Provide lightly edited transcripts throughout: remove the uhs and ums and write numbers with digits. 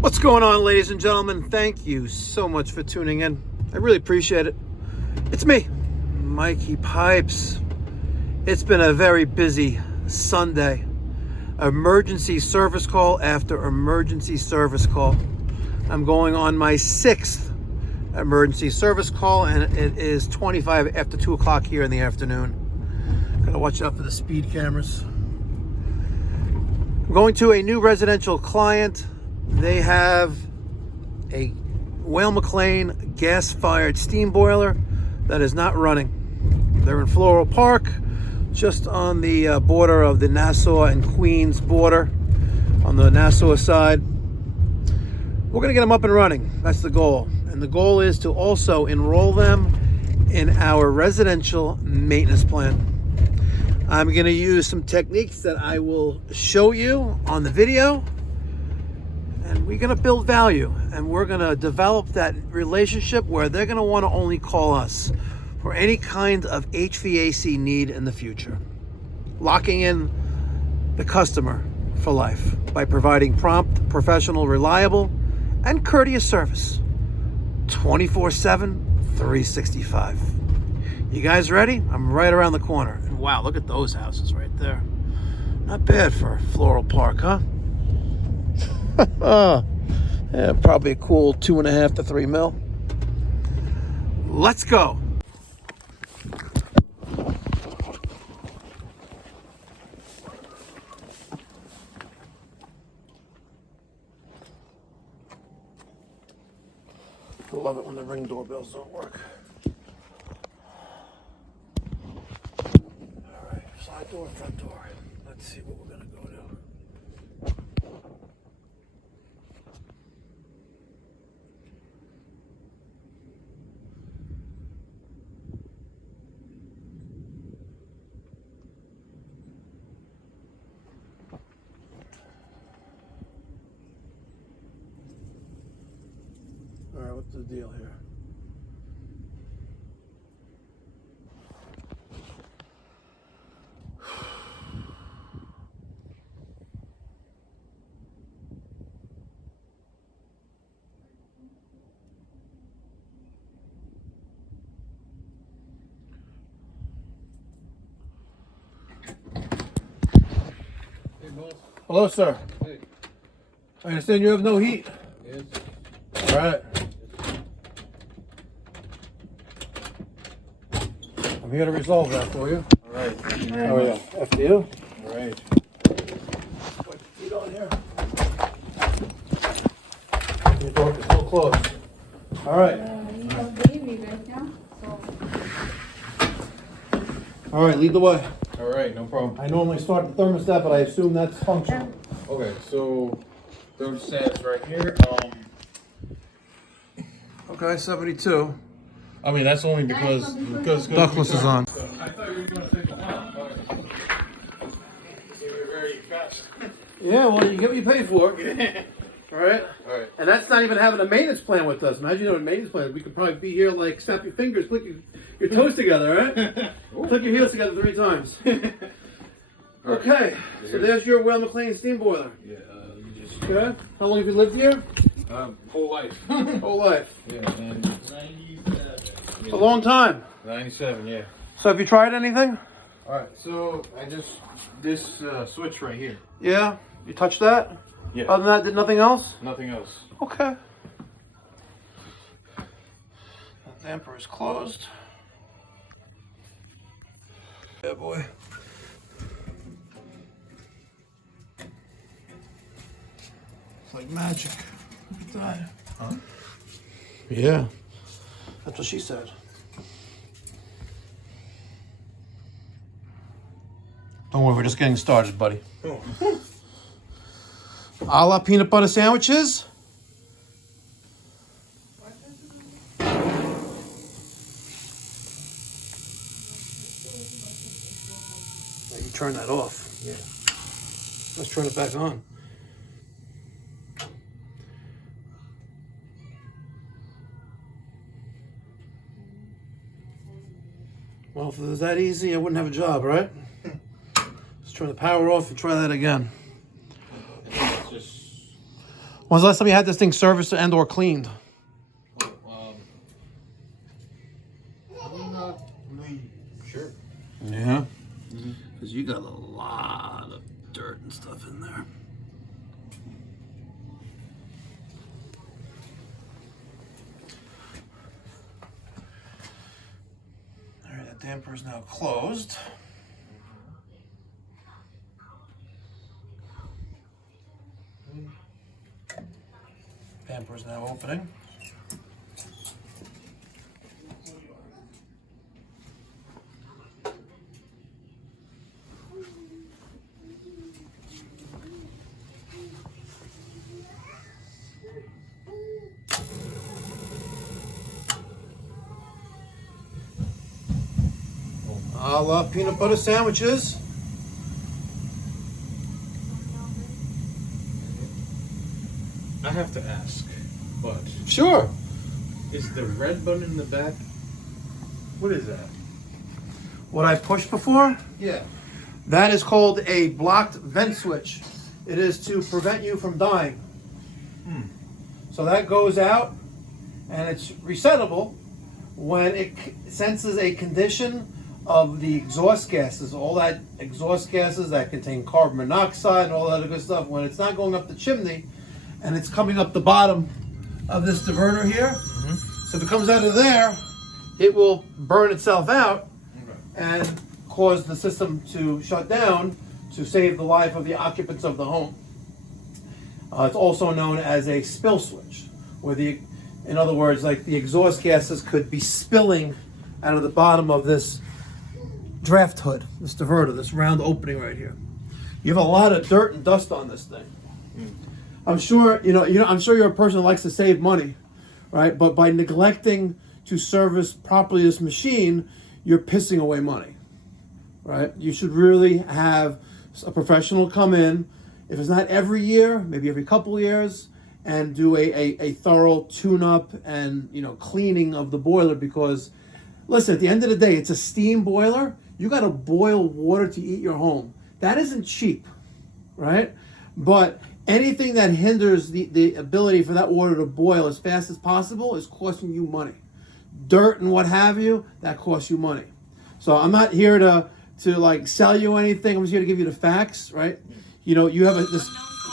What's going on, ladies and gentlemen? Thank you so much for tuning in. I really appreciate it. It's me, Mikey Pipes. It's been a very busy Sunday. Emergency service call after emergency service call. I'm going on my 6th emergency service call, and it is 25 after 2 o'clock here in the afternoon. Gotta watch out for the speed cameras. I'm going to a new residential client. They have a Whale McLean gas-fired steam boiler that is not running. They're in Floral Park, just on the border of the Nassau and Queens border, on the Nassau side. We're going to get them up and running. That's the goal. And the goal is to also enroll them in our residential maintenance plan. I'm going to use some techniques that I will show you on the video. And we're going to build value, and we're going to develop that relationship where they're going to want to only call us for any kind of HVAC need in the future. Locking in the customer for life by providing prompt, professional, reliable, and courteous service 24/7, 365. You guys ready? I'm right around the corner. And wow, look at those houses right there. Not bad for Floral Park, huh? Yeah, probably a cool 2.5 to 3 mil. Let's go. I love it when the Ring doorbells don't work. All right, side door, front door. Let's see what we're gonna go to. All right, what's the deal here? Hey, boss. Hello, sir. Hey. I understand you have no heat. Yes. All right. I'm here to resolve that for you. All right. Thank you very How are you? much. After you. All right. Put your feet on here. Your door is still closed. All right. You have baby right now, so All right, lead the way. All right. No problem. I normally start the thermostat, but I assume that's functional. Okay. So thermostat's right here. Okay, 72. I mean that's only because Ductless is on. I thought you were gonna take a while. So you're very fast. Yeah, well, you get what you pay for. All right. All right. And that's not even having a maintenance plan with us. Imagine you know a maintenance plan. We could probably be here like snap your fingers, click your toes together, right? Click your heels together 3 times. Okay, so there's your Whale McLean steam boiler. Yeah. You just Okay. How long have you lived here? whole life. Whole life. Yeah. And 97. A long time. 97. Yeah. So have you tried anything? All right. So I just this switch right here. Yeah. You touched that? Yeah. Other than that, did nothing else? Nothing else. Okay. The damper is closed. Yeah, boy. It's like magic. Look at that. Huh? Yeah. That's what she said. Don't worry, we're just getting started, buddy. Oh. A la peanut butter sandwiches. Now you turn that off. Yeah. Let's turn it back on. Well, if it was that easy, I wouldn't have a job, right? Let's turn the power off and try that again. Just When's the last time you had this thing serviced and or cleaned? I'm not really sure. Yeah. Because you got a lot of dirt and stuff in there. All right, that damper is now closed. Damper is now opening. I love peanut butter sandwiches. I have to ask, but Sure. is the red button in the back? What is that? What I pushed before? Yeah. That is called a blocked vent switch. It is to prevent you from dying. So that goes out and it's resettable when it senses a condition of the exhaust gases, all that exhaust gases that contain carbon monoxide and all that other good stuff. When it's not going up the chimney and it's coming up the bottom of this diverter here, so if it comes out of there, it will burn itself out and cause the system to shut down to save the life of the occupants of the home. It's also known as a spill switch, where in other words, like the exhaust gases could be spilling out of the bottom of this draft hood, this diverter, this round opening right here. You have a lot of dirt and dust on this thing. I'm sure I'm sure you're a person that likes to save money, right? But by neglecting to service properly this machine, you're pissing away money, right? You should really have a professional come in. If it's not every year, maybe every couple of years, and do a thorough tune-up and cleaning of the boiler. Because, listen, at the end of the day, it's a steam boiler. You got to boil water to heat your home. That isn't cheap, right? But anything that hinders the ability for that water to boil as fast as possible is costing you money. Dirt and what have you, that costs you money. So I'm not here to like sell you anything. I'm just here to give you the facts, right? You have this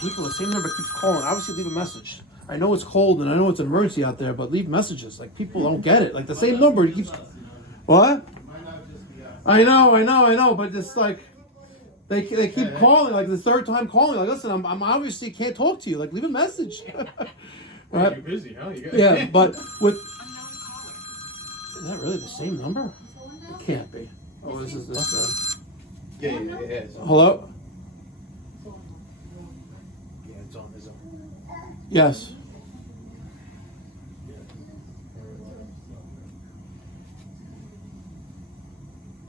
people, the same number keeps calling. Obviously, leave a message. I know it's cold and I know it's an emergency out there, but leave messages. Like, people don't get it. Like, the same number keeps. What? I know, but it's like they keep calling, like the third time calling. Like, listen, I'm obviously can't talk to you. Like, leave a message. Right? You're busy, huh? Yeah, but with is that really the same number? It can't be. Oh, this is this. Yeah. It's on. Hello. Yeah, it's on his own. Yes.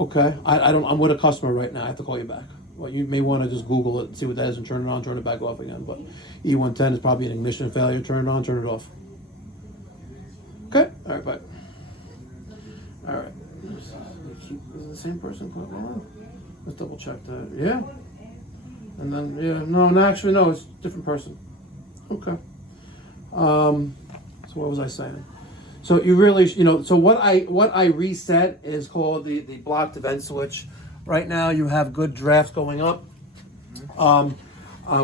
Okay, I'm with a customer right now. I have to call you back. Well, you may want to just Google it and see what that is and turn it on, turn it back off again. But E110 is probably an ignition failure. Turn it on, turn it off. Okay, all right, bye. All right. Is it the same person? Let's double check that. Yeah. And then, no, actually, no, it's a different person. Okay. So what was I saying? So you really, so what I reset is called the blocked vent switch. Right now you have good drafts going up.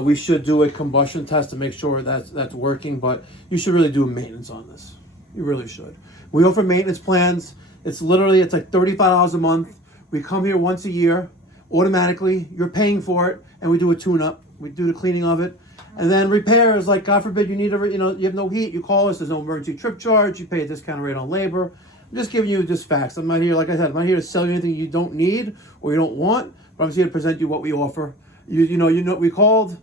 We should do a combustion test to make sure that's working, but you should really do a maintenance on this. You really should. We offer maintenance plans. It's like $35 a month. We come here once a year, automatically. You're paying for it, and we do a tune-up. We do the cleaning of it. And then repairs, like God forbid you need you have no heat, you call us, there's no emergency trip charge, you pay a discount rate on labor. I'm just giving you just facts. I'm not here, like I said, I'm not here to sell you anything you don't need or you don't want, but I'm just here to present you what we offer. You called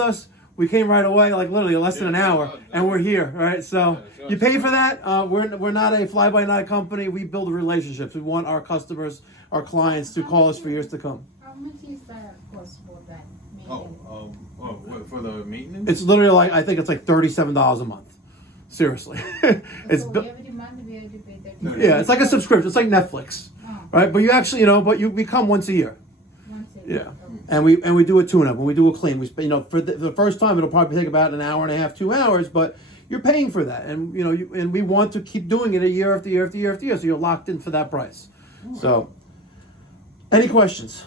us, we came right away, like literally less than an hour, and we're here, all right? So you pay for that. We're not a fly-by-night company. We build relationships. We want our customers, our clients to call us for years to come. How much is that cost for that? For the maintenance? It's literally I think it's like $37 a month. Seriously. It's So every month we have to pay that. yeah, it's like a subscription. It's like Netflix, right? But you actually, we come once a year. Once a year. Yeah. And we do a tune-up, and we do a clean. We for the first time it'll probably take about an hour and a half, 2 hours, but you're paying for that, and and we want to keep doing it a year after year after year after year, so you're locked in for that price. So, any questions?